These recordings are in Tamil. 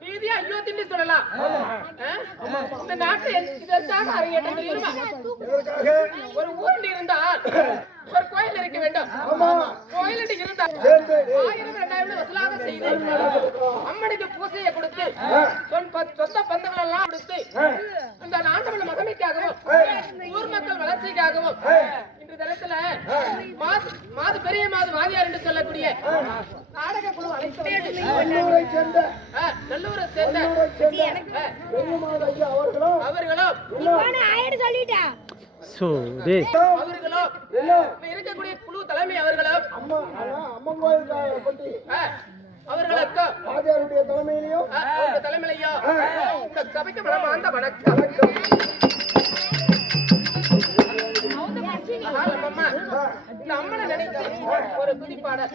மீதியா ஐயோ தின்னு சொல்லலாம்? இந்த நாட்டுல தெரியுமா எதற்காக? ஒரு ஊரில் இருந்தால் ஒரு கோயில் இருக்க வேண்டும். கோயில் இருந்தால் ஆயிரம் ரெண்டாயிரம் வசூலாக செய்து அம்மனுக்கு பூசையை கொடுத்து சொந்த பந்தங்கள் எல்லாம் கொடுத்து இந்த ஆண்டவன் மகமைக்காகவும் ஊர் மக்கள் வளர்ச்சிக்காகவும் இன்று தினத்துல மாது மாது பெரிய மாது வாதியார் என்று சொல்லக்கூடிய நாடக குழு நல்லூரை சேர்ந்த நல்லூரை சேர்ந்த அவர்களும் இருக்கக்கூடிய குழு தலைமை அவர்களும் அம்மன் கோயில் பற்றி ராஜாருடைய தலைமையிலையும் தலைமையிலையும் இந்த சபைக்கு மனமார்ந்த வணக்கம். அம்மனை நினைத்து ஒரு துதிப்பாடல்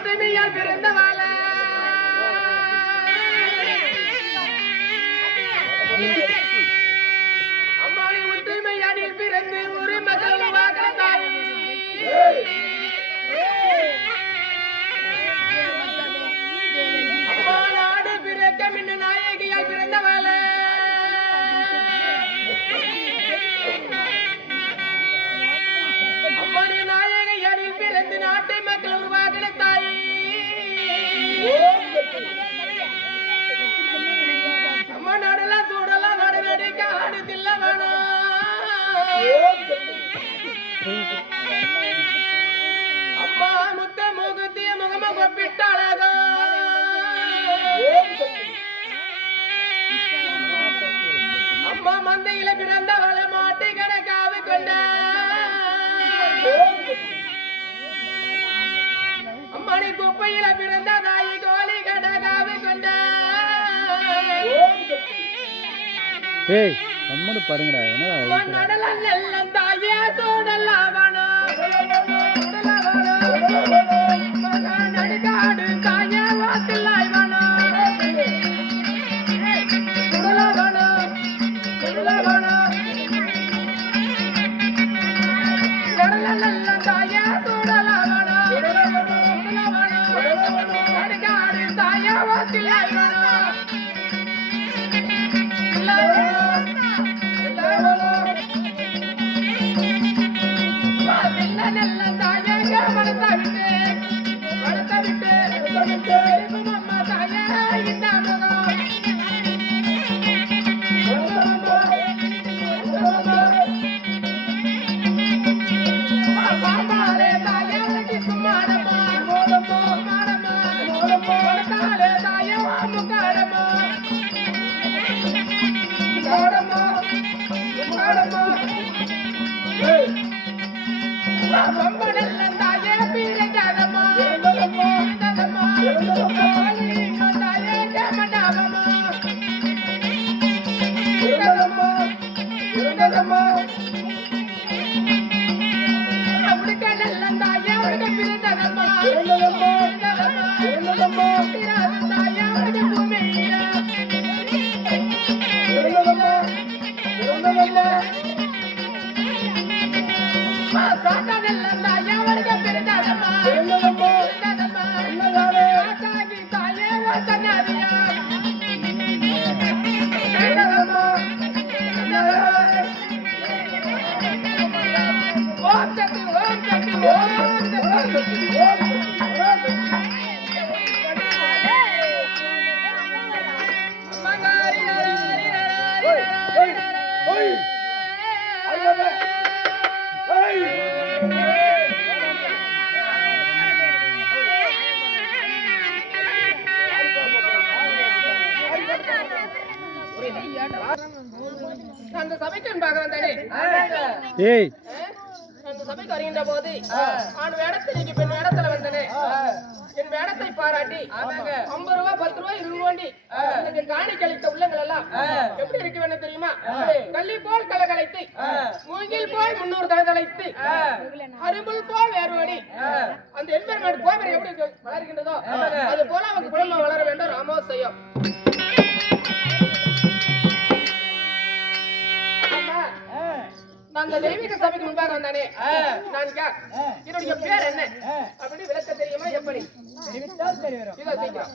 முன்ன உத்தமையால் பிறந்தவாள ஏய் கம்முனு பாடுங்கடா என்னடா పిరదమ్మ పిరదమ్మ పిరదమ్మ పిరదమ్మ ஏய் நான் அந்த சபைக்கு வருகின்ற போது ஆண் வேடத்தை நீக்கி பெண் வேடத்துல வந்தனே. என் வேடத்தை பாராட்டி ஐம்பது ரூபா பத்து ரூபாய் இருபது ரூபாண்டி எனக்கு காணி கழித்த உள்ளங்கள் எல்லாம் எப்படி இருக்க வேண்டும் தெரியுமா கள்ளி போல் கலகலைத்து மூங்கில் போல் முன்னூறு தளதளைத்து அரும்புல் போல் வேறுவடி அந்த எம்பெருமான் கோபுரம் எப்படி வளர்கின்றதோ அது போல அவங்க குடும்பம் வளர வேண்டும். ராமோ செய்யும் நான் அந்த தெய்வீக சபைக்கு முன்பாக வந்தானே. நான் கே- என்னுடைய பேர் என்ன? அப்படி விளக்க தெரியுமா? எப்படி? இதோ சீக்கிரம்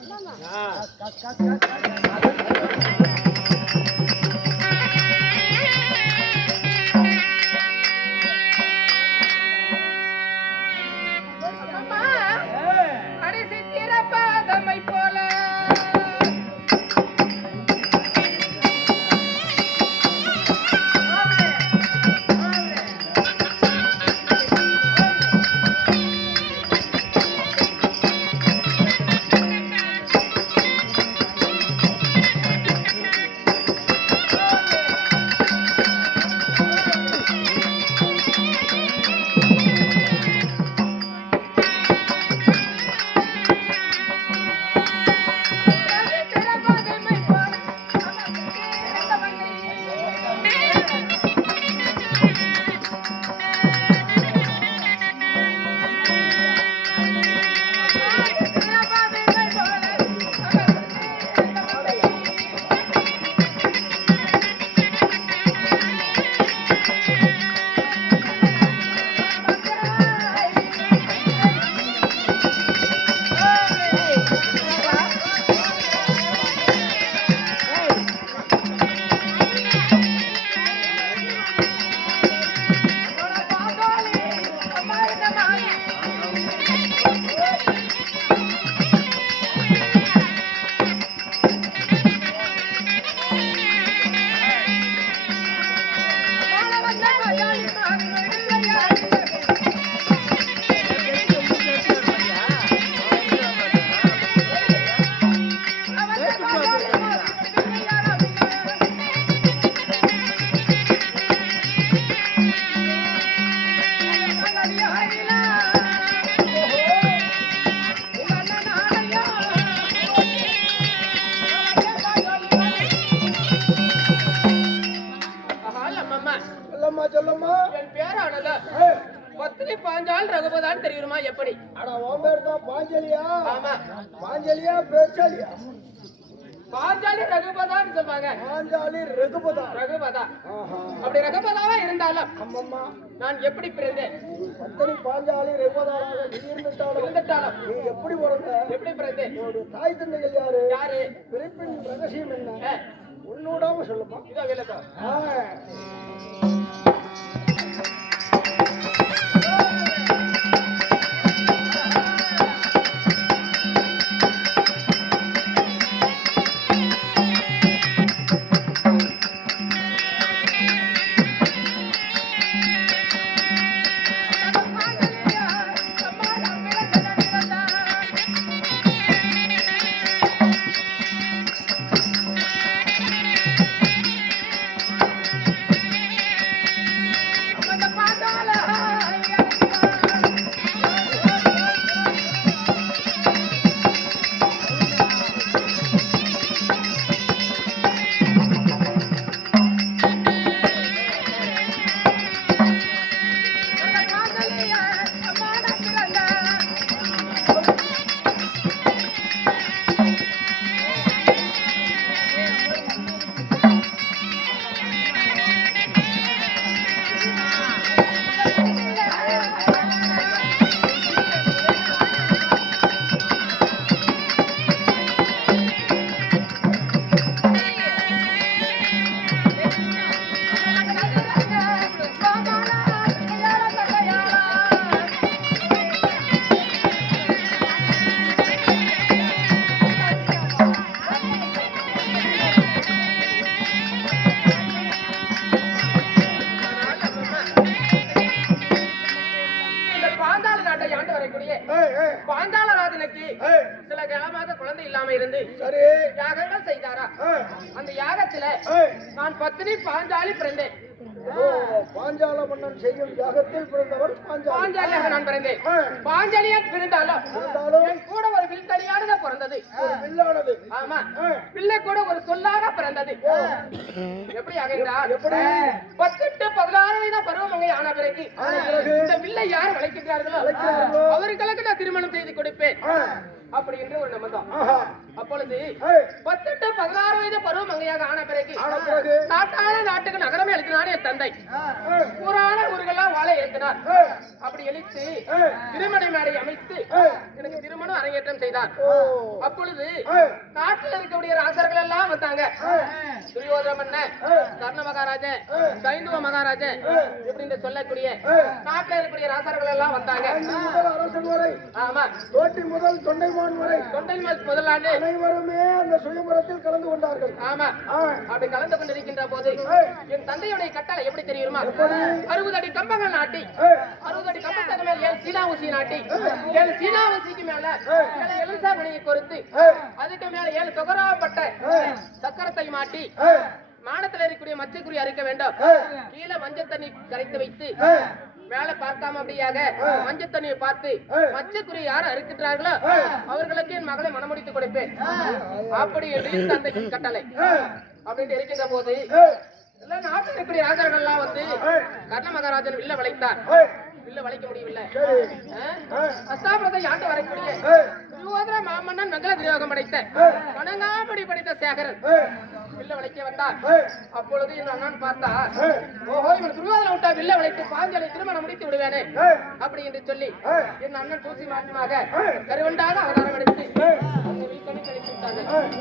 பாஞ்சால் ரகுபதான் தெரியுமா? எப்படி? அட உன் பேர் தான் பாஞ்சலியா? ஆமா. பாஞ்சலியா பேச்சாலியா பாஞ்சாலி ரகுபதான் சொல்லுவாங்க. பாஞ்சாலி ரகுபதா? ரகுபதா. அப்படி ரகுபதாவா இருந்தாலும் அம்மம்மா. நான் எப்படி பிறந்தேன்? பத்தனி பாஞ்சாலி ரகுபதாராக நீ இருந்துட்டாலும். இருந்துட்டாலும். நீ எப்படி பிறந்த? எப்படி பிறந்தேன்? தாய் தந்தைகள் யாரு? யாரு? பிறப்பின் ரகசியம் என்ன? உன்னோடாம சொல்லுமா. இதோ விளக்கம். ஏய், சில காலமாக குழந்தை இல்லாம இருந்து சரி. யாகங்கள் செய்தாரா? அந்த யாகத்துல. நான் பத்தினி பாஞ்சாலி பிறந்தேன். பாஞ்சால மன்னன் செய்யும் யாகத்தில் பிறந்தவர் பாஞ்சாலி. பாஞ்சாலியாக நான் பிறந்தேன். ஏய், பாஞ்சாலியா பிறந்தாலும் இருந்தாலும் என் கூட ஒரு வில்கடியானத பிறந்தது. வில்லானது. ஆமா. பிள்ளை கூட ஒரு சொல்லாக பிறந்தது. எப்படி ஆகின்றார் எப்படி? பத்தெட்டு பதினாறு வயதா பருவமங்கை ஆன பிறகு? இந்த பிள்ளை யார் வளைக்கிறார்களோ? அவர்களுக்கு நான் திருமணம் செய்து கொடுப்பேன். ஏய், அப்படி என்று ஒரு நம்பகம் ஆஹா, அப்பொழுது பத்தெட்டு பதினாறு வயது பருவமங்கையாக ஆன பிறகு ஆன பிறகு? நாட்டான நாட்டுக்கு நகரம் எழுதினார் என் தந்தை. ஊரான ஊர்களெல்லாம் வாழ எழுத்தினார் ஏய், அப்படி எழுத்து ஏய், திருமண மேடை அமைத்து எனக்கு திருமணம் அரங்கேற்றம் செய்தார். அப்பொழுது நாட்டில் இருக்கக்கூடிய ராசர்கள் எல்லாம் வந்தாங்க. துரியோதன மன்னன் கர்ண மகாராஜன். சைந்துவ மகாராஜன். இப்படின்னு சொல்லக்கூடிய. நாட்டில் இருக்கக்கூடிய ராசர்கள் எல்லாம் வந்தாங்க. அரசன் வரை ஆமா. தோட்டி முதல் தொண்டைமான் வரை தொண்டைமல் முதலாண்டு. அனைவருமே அந்த சுயம்பரத்தில் கலந்து கொண்டார்கள். ஆமா. அப்படி கலந்து கொண்டிருக்கின்ற போது என் தந்தையுடைய கட்டளை எப்படி தெரியுமா? அறுபது அடி கம்பங்கள் நாட்டி அறுபது அடி கம்பத்துக்கு மேல ஏழு சீனா ஊசி நாட்டி ஏழு சீனா ஊசிக்கு மேல. ஏழு எலுசா மணியை ஏய், அதுக்கு மேல ஏழு தொகராப்பட்ட சக்கரத்தை மாட்டி மானத்துல இருக்கக்கூடிய மச்சக்குறி அறுக்க வேண்டும். கீழே மஞ்சள் தண்ணி கரைத்து வைத்து மேல பார்க்காம அப்படியாக மஞ்சள் தண்ணியை பார்த்து. மச்சக்குறி யார் அறுக்கின்றார்களோ. அவர்களுக்கு என் மகளை மனமுடித்து கொடுப்பேன். அப்படி என்று என் தந்தைக்கு கட்டளை. ஏய், அப்படின்ட்டு இருக்கின்ற போது ஏய், எல்லாம் நாட்டில் இருக்கக்கூடிய ராஜர்கள் எல்லாம் வந்து. கர்ண மகாராஜன் வில்ல வளைத்தார். வில்ல வளைக்க முடியவில்லை. அஸ்தாபுரத்தை ஆண்டு வரக்கூடிய மாமன்னன் மங்கள திரியோகம் படைத்த ஏய். வணங்காபடி படித்த சேகரன். வில்ல வளைக்க வந்தார் ஏய், அப்பொழுது என் அண்ணன் பார்த்தா ஓஹோ இவன் துரியோதன விட்டா வில்ல வளைத்து பாஞ்சலை திருமணம் முடித்து விடுவேனே அப்படி என்று சொல்லி என் அண்ணன் தூசி மாற்றமாக. கருவண்டாக அவதாரம் எடுத்து கழித்து ஏய்,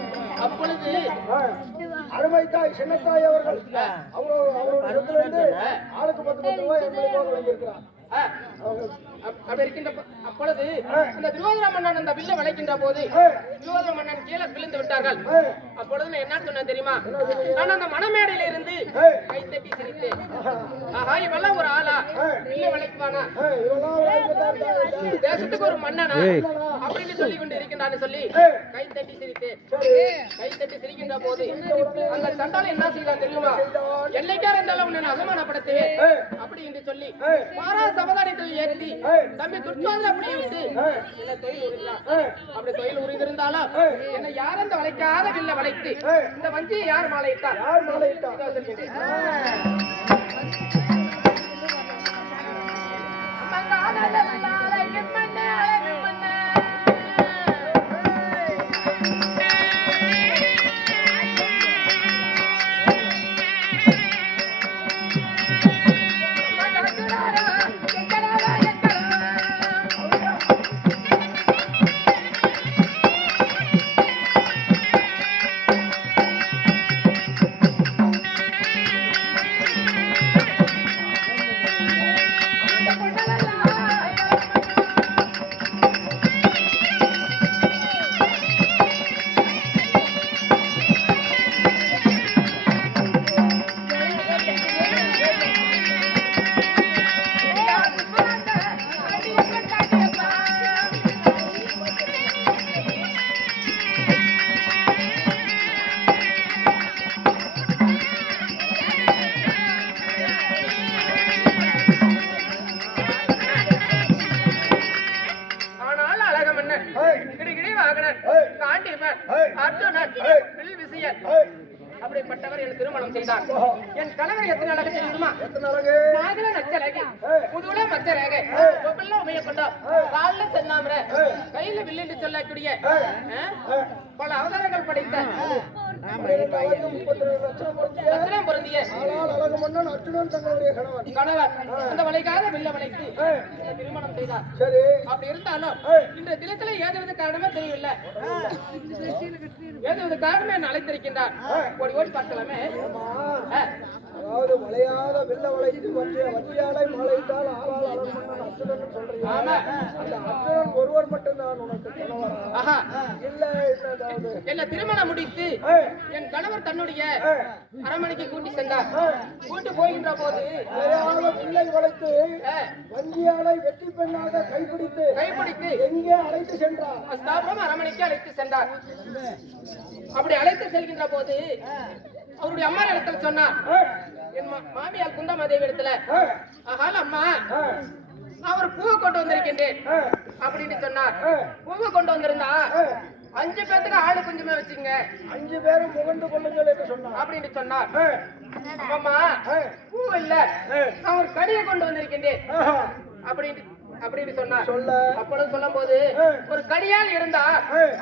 அப்பொழுது. அருமை தாய் சின்னத்தாய் அவர்கள். அவரோட அவரோட சொத்துல இருந்து ஆளுக்கு பத்து பத்து ரூபாய் வாங்கியிருக்கிறார் அப்படி இருக்கின்ற அப்பொழுது அந்த துரியோதன மன்னன் அந்த வில்ல வளைக்கின்ற போது துரியோதன மன்னன் கீழே விழுந்து விட்டார்கள். அப்பொழுது நான் என்ன சொன்னேன் தெரியுமா? நான் அந்த மணமேடையில இருந்து கை தட்டி சிரித்தேன். ஆஹா. இவெல்லாம் ஒரு ஆளா? வில்ல வளைக்குவானா. தேசத்துக்கு ஒரு மன்னனா. அப்படின்னு சொல்லி கொண்டு இருக்கின்றான்னு சொல்லி கை தட்டி சிரித்தேன் சரி, கை தட்டி சிரிக்கின்ற போது அந்த சண்டாளி என்ன செய்தான் தெரியுமா? என்னைக்கா இருந்தாலும் உன்னை ஏய், அப்படி என்று சொல்லி மாறா சபதானத்தை ஏற்றி. தம்பி துர்ச்சோதனை அப்படி விட்டு என்ன தொழில் உரிந்தான் ஏய், அப்படி தொழில் உரிந்திருந்தாலும். என்னை யார் அந்த வளைக்காத வில்ல வளைத்து. இந்த வஞ்சியை யார் மாலையிட்டார்? யார் மாலையிட்டா? கணவர் எத்தனை அழகு தெரியுமா எத்தனை அழகு? நாகல நச்சரேகை ஏய். முதுகுல மச்சரேகை தொப்பில்ல உமைய கொண்டா கால்ல சென்னாமர கையில வில்லிட்டு சொல்லக்கூடிய. பல அவதாரங்கள் படைத்த. கணவர் அந்த வளைக்காத வில்ல வளைத்து ஏய், என்னை திருமணம் செய்தார். சரி. அப்படி இருந்தாலும். இந்த தினத்துல ஏதாவது காரணமே தெரியவில்லை. ஏதாவது காரணமே அழைத்திருக்கின்றார். ஓடி ஓடி பார்க்கலாமே. அதாவது அலையாத வெள்ள வளைத்து வஞ்சிய வஞ்சியாலை மலைத்தால் ஆளால் சொல்றீங்க. ஆமா. அந்த அச்சுதன் ஒருவர் மட்டும்தான் உனக்கு கணவரா? இல்ல என்ன திருமணம் முடித்து என் கணவர் தன்னுடைய ஏய், அரண்மனைக்கு கூட்டி சென்றார். கூட்டி போகின்ற போது அலையாத பிள்ளை வளைத்து வஞ்சியாலை வெற்றி பெண்ணாக கைப்பிடித்து கைப்பிடித்து எங்கே அழைத்து சென்றார்? அஸ்தாபுரம் அரண்மனைக்கு அழைத்து சென்றார். அப்படி அழைத்து செல்கின்ற போது அவருடைய அம்மா இடத்துல சொன்னார். என் மா- மாமியார் குந்தமாதேவி இடத்துல. ஆகால் அம்மா அவர் பூவை கொண்டு வந்திருக்கின்றேன் அப்படின்னு சொன்னார். பூவை கொண்டு வந்திருந்தா. அஞ்சு பேத்துக்கு ஆளு கொஞ்சமே வச்சுங்க அஞ்சு பேரும் என்று சொன்னார். அப்படின்னு சொன்னார். அம்மா பூ இல்ல. நான் ஒரு கனியை கொண்டு வந்திருக்கின்றேன் அப்படின்னு அப்படின்னு சொன்னார். சொல்ல. அப்பொழுது சொல்லும் போது. ஒரு கனியால் இருந்தா.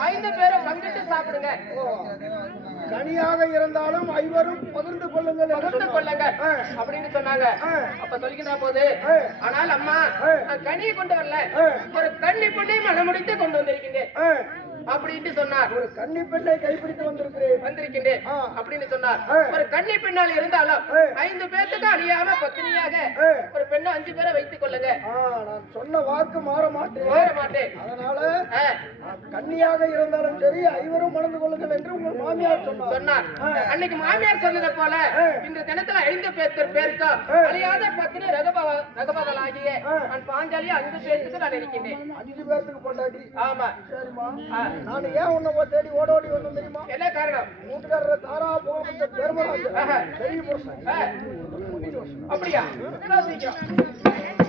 ஐந்து பேரும் பங்கிட்டு சாப்பிடுங்க. ஓ, கனியாக இருந்தாலும் ஐவரும் பகிர்ந்து கொள்ளுங்கள். பகிர்ந்து சொன்னார். கொள்ளுங்க. ஏய், அப்படின்னு சொன்னாங்க. அப்ப சொல்கின்ற போது ஆனால் அம்மா கனியை கொண்டு வரல. ஒரு கன்னி பொண்ணை மனமுடித்து கொண்டு வந்திருக்கின்றேன் அப்படின்ட்டு சொன்னார். ஒரு கன்னி பெண்ணை கைப்பிடித்து வந்திருக்கிறேன். வந்திருக்கின்றேன். அப்படின்னு சொன்னார். ஒரு கன்னி பெண்ணால் இருந்தாலும். ஐந்து பேர்த்துக்கு அழியாம பத்தினியாக ஒரு பெண்ணை அஞ்சு பேரை வைத்துக் கொள்ளுங்க. நான் சொன்ன வாக்கு மாற மாட்டேன். மாற மாட்டேன். அதனால கன்னியாக இருந்தாலும் சரி ஐவரும் மணந்து கொள்ளுங்கள் என்று உங்கள் மாமியார் சொன்னார். அன்னைக்கு மாமியார் சொன்னதை போல இன்று தினத்துல ஐந்து பேருக்கு பேருக்கு அழியாத பத்தினி ரகபதலாகிய நான் பாஞ்சாலி ஐந்து பேருக்கு நான் இருக்கின்றேன். அஞ்சு பேர்த்துக்கு பொண்டாட்டி. ஆமா. சரிம்மா. நான் ஏன் உன்னை தேடி ஓடோடி வந்தேன் தெரியுமா? என்ன காரணம்? வீட்டுக்காரர் தாரா போக. பெரிய புருஷன். ஆ, அப்படியா? சீக்கிரம்.